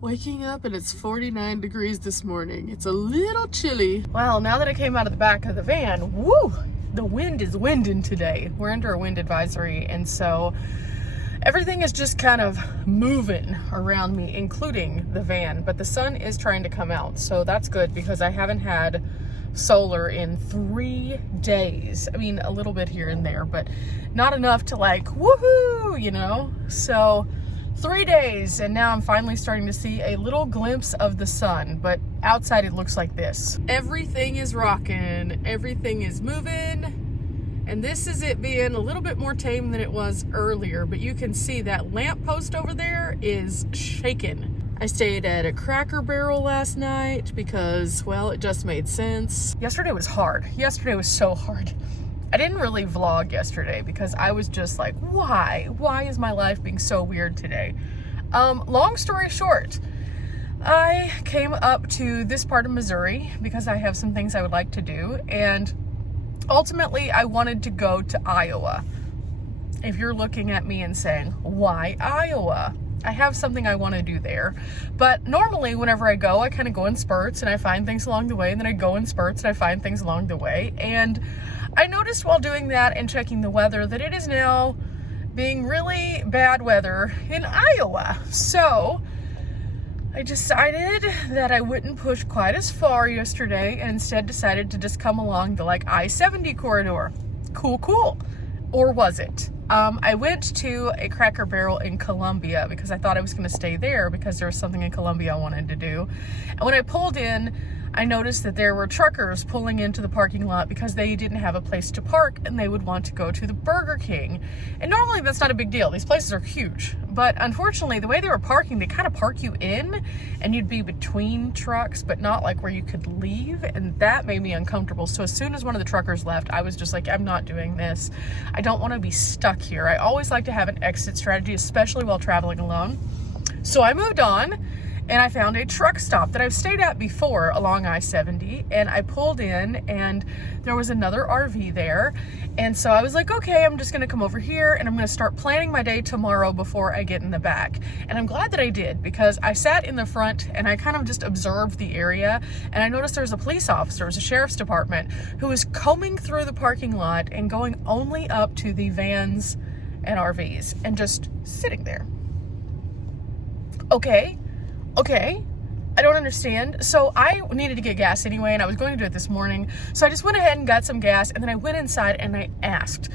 Waking up and it's 49 degrees this morning. It's a little chilly. Well, now that I came out of the back of the van, woo, the wind is winding today. We're under a wind advisory, and so everything is just kind of moving around me, including the van, but the sun is trying to come out, so that's good because I haven't had solar in 3 days. I mean, a little bit here and there, but not enough to like, woohoo, you know? So 3 days, and now I'm finally starting to see a little glimpse of the sun, but outside it looks like this. Everything is rocking, everything is moving, and this is it being a little bit more tame than it was earlier, but you can see that lamppost over there is shaking. I stayed at a Cracker Barrel last night because, well, it just made sense. Yesterday was hard. Yesterday was so hard. I didn't really vlog yesterday because I was just like, why? Why is my life being so weird today? Long story short, I came up to this part of Missouri because I have some things I would like to do, and ultimately I wanted to go to Iowa. If you're looking at me and saying, why Iowa? I have something I want to do there, but normally whenever I go, I kind of go in spurts and I find things along the way, and then I go in spurts and I find things along the way, and I noticed while doing that and checking the weather that it is now being really bad weather in Iowa. So I decided that I wouldn't push quite as far yesterday and instead decided to just come along the like I-70 corridor. Cool. Or was it? I went to a Cracker Barrel in Columbia because I thought I was going to stay there because there was something in Columbia I wanted to do. And when I pulled in, I noticed that there were truckers pulling into the parking lot because they didn't have a place to park and they would want to go to the Burger King. And normally that's not a big deal. These places are huge. But unfortunately, the way they were parking, they kind of park you in and you'd be between trucks, but not like where you could leave. And that made me uncomfortable. So as soon as one of the truckers left, I was just like, I'm not doing this. I don't want to be stuck here. I always like to have an exit strategy, especially while traveling alone. So I moved on. And I found a truck stop that I've stayed at before along I-70, and I pulled in and there was another RV there. And so I was like, okay, I'm just gonna come over here and I'm gonna start planning my day tomorrow before I get in the back. And I'm glad that I did because I sat in the front and I kind of just observed the area, and I noticed there was a police officer, it was a sheriff's department, who was combing through the parking lot and going only up to the vans and RVs and just sitting there. Okay, I don't understand. So I needed to get gas anyway, and I was going to do it this morning. So I just went ahead and got some gas, and then I went inside and I asked,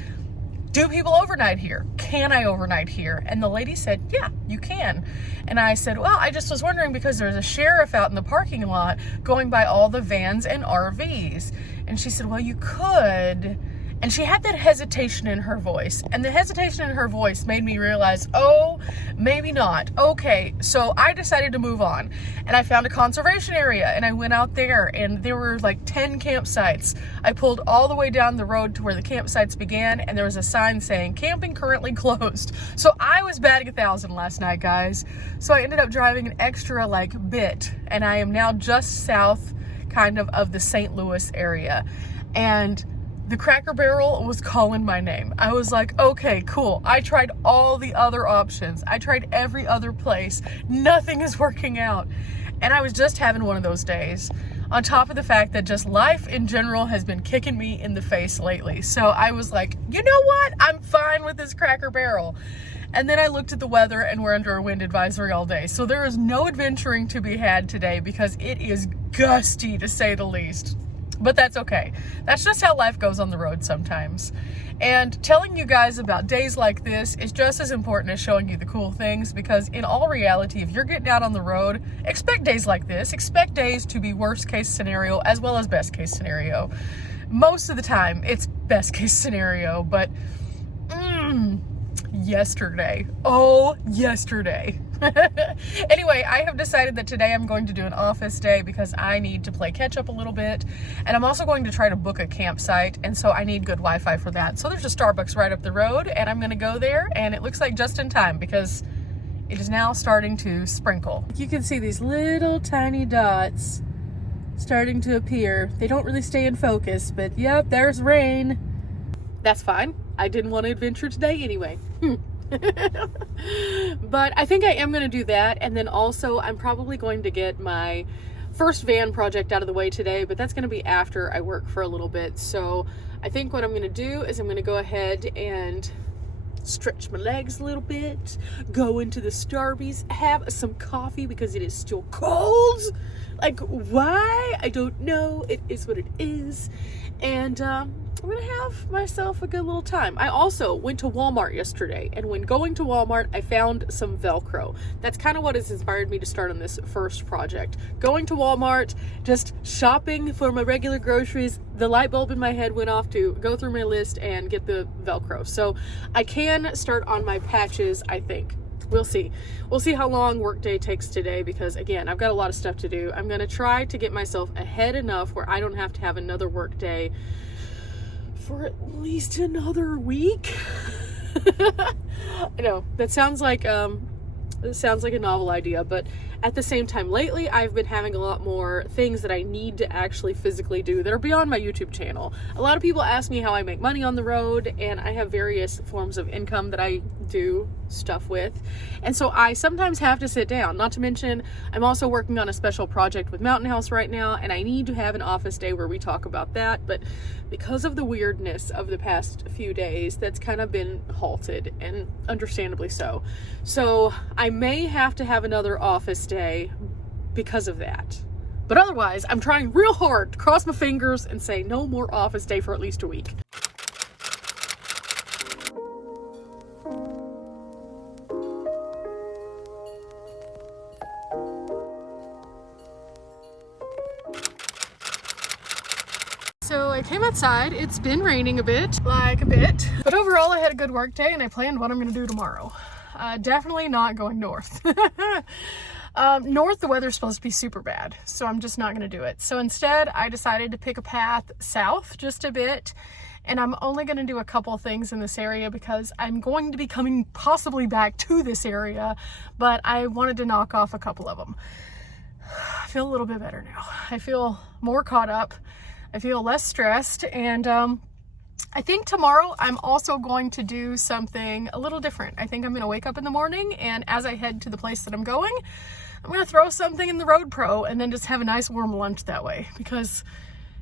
do people overnight here? Can I overnight here? And the lady said, yeah, you can. And I said, well, I just was wondering because there's a sheriff out in the parking lot going by all the vans and RVs. And she said, well, you could. And she had that hesitation in her voice. And the hesitation in her voice made me realize, oh, maybe not. Okay, so I decided to move on. And I found a conservation area, and I went out there, and there were like 10 campsites. I pulled all the way down the road to where the campsites began, and there was a sign saying, camping currently closed. So I was batting 1,000 last night, guys. So I ended up driving an extra like bit, and I am now just south kind of the St. Louis area. And the Cracker Barrel was calling my name. I was like, okay, cool. I tried all the other options. I tried every other place. Nothing is working out. And I was just having one of those days. On top of the fact that just life in general has been kicking me in the face lately. So I was like, you know what? I'm fine with this Cracker Barrel. And then I looked at the weather, and we're under a wind advisory all day. So there is no adventuring to be had today because it is gusty to say the least. But that's okay. That's just how life goes on the road sometimes. And telling you guys about days like this is just as important as showing you the cool things, because in all reality, if you're getting out on the road, expect days like this. Expect days to be worst case scenario as well as best case scenario. Most of the time, it's best case scenario, but yesterday. Anyway, I have decided that today I'm going to do an office day because I need to play catch up a little bit, and I'm also going to try to book a campsite, and so I need good Wi-Fi for that. So there's a Starbucks right up the road, and I'm going to go there, and it looks like just in time because it is now starting to sprinkle. You can see these little tiny dots starting to appear. They don't really stay in focus, but yep, there's rain. That's fine. I didn't want to adventure today anyway. But I think I am going to do that. And then also I'm probably going to get my first van project out of the way today, but that's going to be after I work for a little bit. So I think what I'm going to do is I'm going to go ahead and stretch my legs a little bit, go into the Starbucks, have some coffee because it is still cold. Like, why? I don't know. It is what it is. And I'm gonna have myself a good little time. I also went to Walmart yesterday, and when going to Walmart, I found some Velcro. That's kind of what has inspired me to start on this first project. Going to Walmart, just shopping for my regular groceries, the light bulb in my head went off to go through my list and get the Velcro. So I can start on my patches, I think. We'll see. We'll see how long Workday takes today because, again, I've got a lot of stuff to do. I'm going to try to get myself ahead enough where I don't have to have another Workday for at least another week. I know, that sounds like a novel idea, but at the same time, lately I've been having a lot more things that I need to actually physically do that are beyond my YouTube channel. A lot of people ask me how I make money on the road, and I have various forms of income that I do stuff with, and so I sometimes have to sit down. Not to mention, I'm also working on a special project with Mountain House right now, and I need to have an office day where we talk about that, but because of the weirdness of the past few days, that's kind of been halted, and understandably so. So I may have to have another office day because of that. But otherwise, I'm trying real hard to cross my fingers and say no more office day for at least a week. So I came outside. It's been raining a bit. But overall I had a good work day and I planned what I'm going to do tomorrow. Definitely not going north. North, the weather's supposed to be super bad, so I'm just not going to do it. So instead, I decided to pick a path south just a bit, and I'm only going to do a couple things in this area because I'm going to be coming possibly back to this area, but I wanted to knock off a couple of them. I feel a little bit better now. I feel more caught up. I feel less stressed, and I think tomorrow I'm also going to do something a little different. I think I'm going to wake up in the morning, and as I head to the place that I'm going, I'm going to throw something in the Road Pro and then just have a nice warm lunch that way because,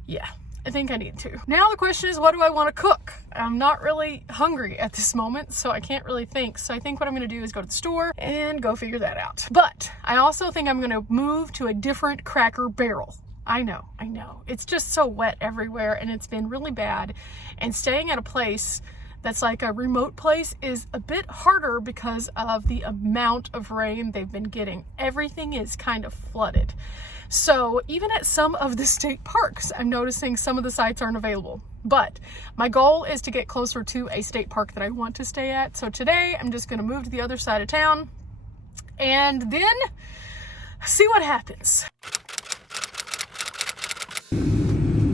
yeah, I think I need to. Now the question is, what do I want to cook? I'm not really hungry at this moment, so I can't really think. So I think what I'm going to do is go to the store and go figure that out. But I also think I'm going to move to a different Cracker Barrel. I know. It's just so wet everywhere and it's been really bad. And staying at a place that's like a remote place is a bit harder because of the amount of rain they've been getting. Everything is kind of flooded. So even at some of the state parks, I'm noticing some of the sites aren't available. But my goal is to get closer to a state park that I want to stay at. So today I'm just going to move to the other side of town and then see what happens.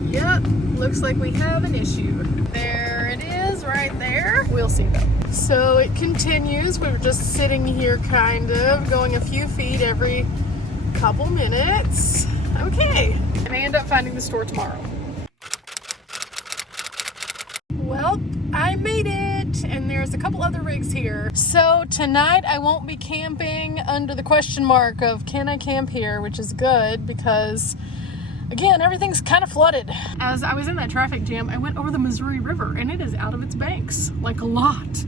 Yep, looks like we have an issue. There it is right there. We'll see though. So it continues. We're just sitting here kind of going a few feet every couple minutes. Okay. I may end up finding the store tomorrow. Well, I made it, and there's a couple other rigs here. So tonight I won't be camping under the question mark of can I camp here, which is good because again, everything's kind of flooded. As I was in that traffic jam, I went over the Missouri River and it is out of its banks. Like a lot.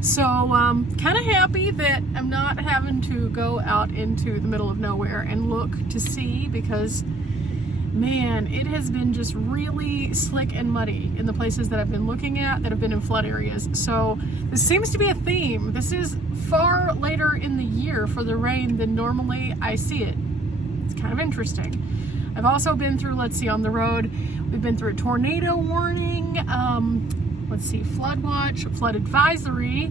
So kind of happy that I'm not having to go out into the middle of nowhere and look to see because, man, it has been just really slick and muddy in the places that I've been looking at that have been in flood areas. So this seems to be a theme. This is far later in the year for the rain than normally I see it. It's kind of interesting. I've also been through, let's see, on the road, we've been through a tornado warning, let's see, flood watch, flood advisory.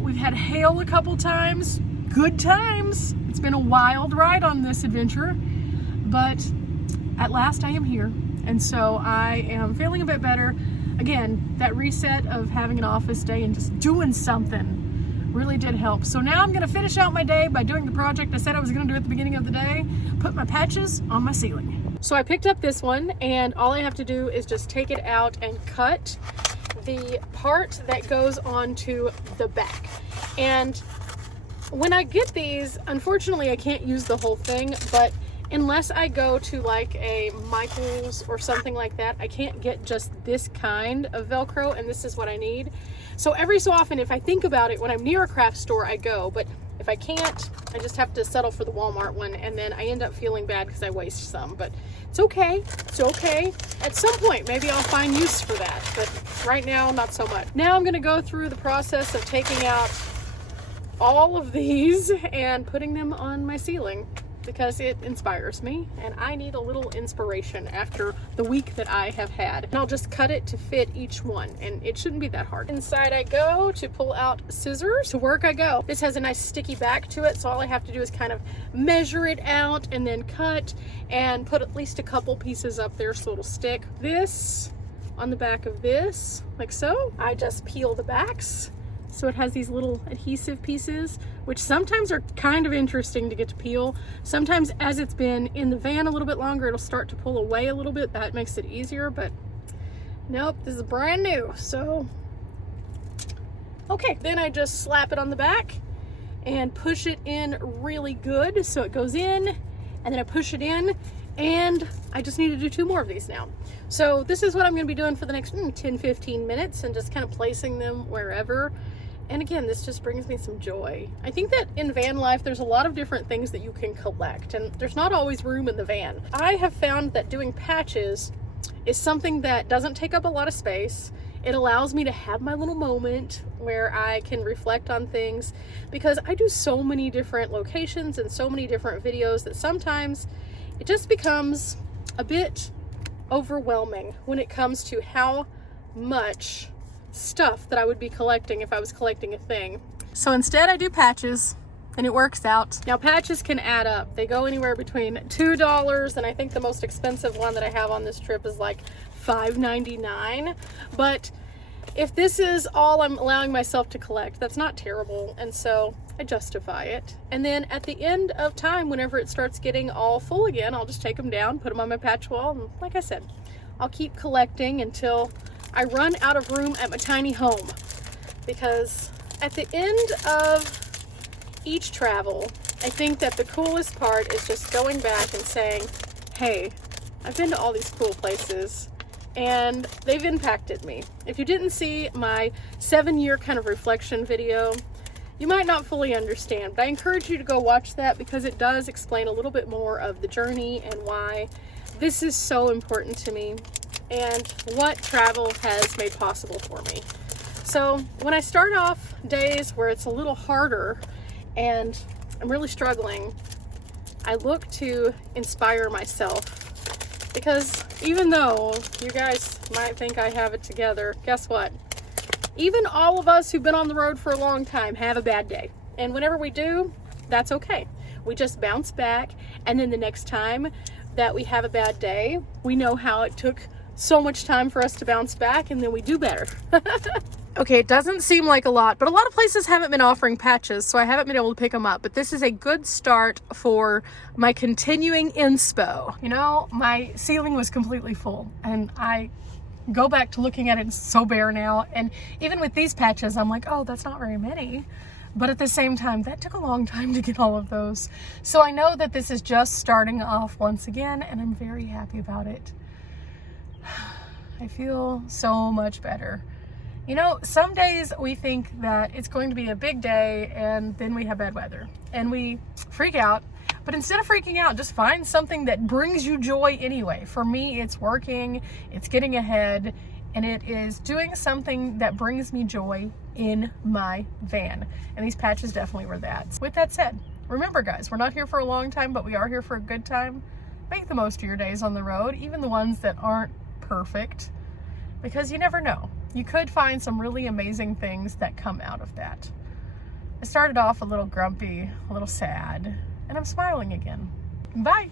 We've had hail a couple times, good times. It's been a wild ride on this adventure, but at last I am here. And so I am feeling a bit better. Again, that reset of having an office day and just doing something really did help. So now I'm going to finish out my day by doing the project I said I was going to do at the beginning of the day, put my patches on my ceiling. So I picked up this one and all I have to do is just take it out and cut the part that goes onto the back. And when I get these, unfortunately I can't use the whole thing, but unless I go to like a Michael's or something like that, I can't get just this kind of Velcro, and this is what I need. So every so often, if I think about it, when I'm near a craft store, I go, but if I can't, I just have to settle for the Walmart one, and then I end up feeling bad because I waste some, but it's okay. It's okay. At some point, maybe I'll find use for that, but right now, not so much. Now I'm gonna go through the process of taking out all of these and putting them on my ceiling, because it inspires me and I need a little inspiration after the week that I have had. And I'll just cut it to fit each one, and it shouldn't be that hard. Inside I go to pull out scissors. To work I go. This has a nice sticky back to it, so all I have to do is kind of measure it out and then cut and put at least a couple pieces up there so it'll stick. This on the back of this, like so. I just peel the backs. So it has these little adhesive pieces, which sometimes are kind of interesting to get to peel. Sometimes as it's been in the van a little bit longer, it'll start to pull away a little bit. That makes it easier, but nope, this is brand new. So, okay, then I just slap it on the back and push it in really good so it goes in, and then I push it in, and I just need to do 2 more of these now. So this is what I'm gonna be doing for the next 10-15 minutes, and just kind of placing them wherever. And again, this just brings me some joy. I think that in van life, there's a lot of different things that you can collect, and there's not always room in the van. I have found that doing patches is something that doesn't take up a lot of space. It allows me to have my little moment where I can reflect on things, because I do so many different locations and so many different videos that sometimes it just becomes a bit overwhelming when it comes to how much stuff that I would be collecting if I was collecting a thing. So instead I do patches, and it works out. Now patches can add up. They go anywhere between $2, and I think the most expensive one that I have on this trip is like $5.99. But if this is all I'm allowing myself to collect, that's not terrible, and so I justify it. And then at the end of time, whenever it starts getting all full again, I'll just take them down, put them on my patch wall, and like I said, I'll keep collecting until I run out of room at my tiny home. Because at the end of each travel, I think that the coolest part is just going back and saying, hey, I've been to all these cool places and they've impacted me. If you didn't see my 7-year kind of reflection video, you might not fully understand, but I encourage you to go watch that, because it does explain a little bit more of the journey and why this is so important to me and what travel has made possible for me. So when I start off days where it's a little harder and I'm really struggling, I look to inspire myself, because even though you guys might think I have it together, guess what? Even all of us who've been on the road for a long time have a bad day. And whenever we do, that's okay. We just bounce back, and then the next time that we have a bad day, we know how it took so much time for us to bounce back, and then we do better. Okay, it doesn't seem like a lot, but a lot of places haven't been offering patches, so I haven't been able to pick them up, but this is a good start for my continuing inspo. You know, my ceiling was completely full, and I go back to looking at it, it's so bare now, and even with these patches, I'm like, oh, that's not very many. But at the same time, that took a long time to get all of those. So I know that this is just starting off once again, and I'm very happy about it. I feel so much better. You know, some days we think that it's going to be a big day, and then we have bad weather and we freak out. But instead of freaking out, just find something that brings you joy anyway. For me, it's working, it's getting ahead, and it is doing something that brings me joy in my van. And these patches definitely were that. With that said, remember guys, we're not here for a long time, but we are here for a good time. Make the most of your days on the road, even the ones that aren't perfect, because you never know. You could find some really amazing things that come out of that. I started off a little grumpy, a little sad, and I'm smiling again. Bye.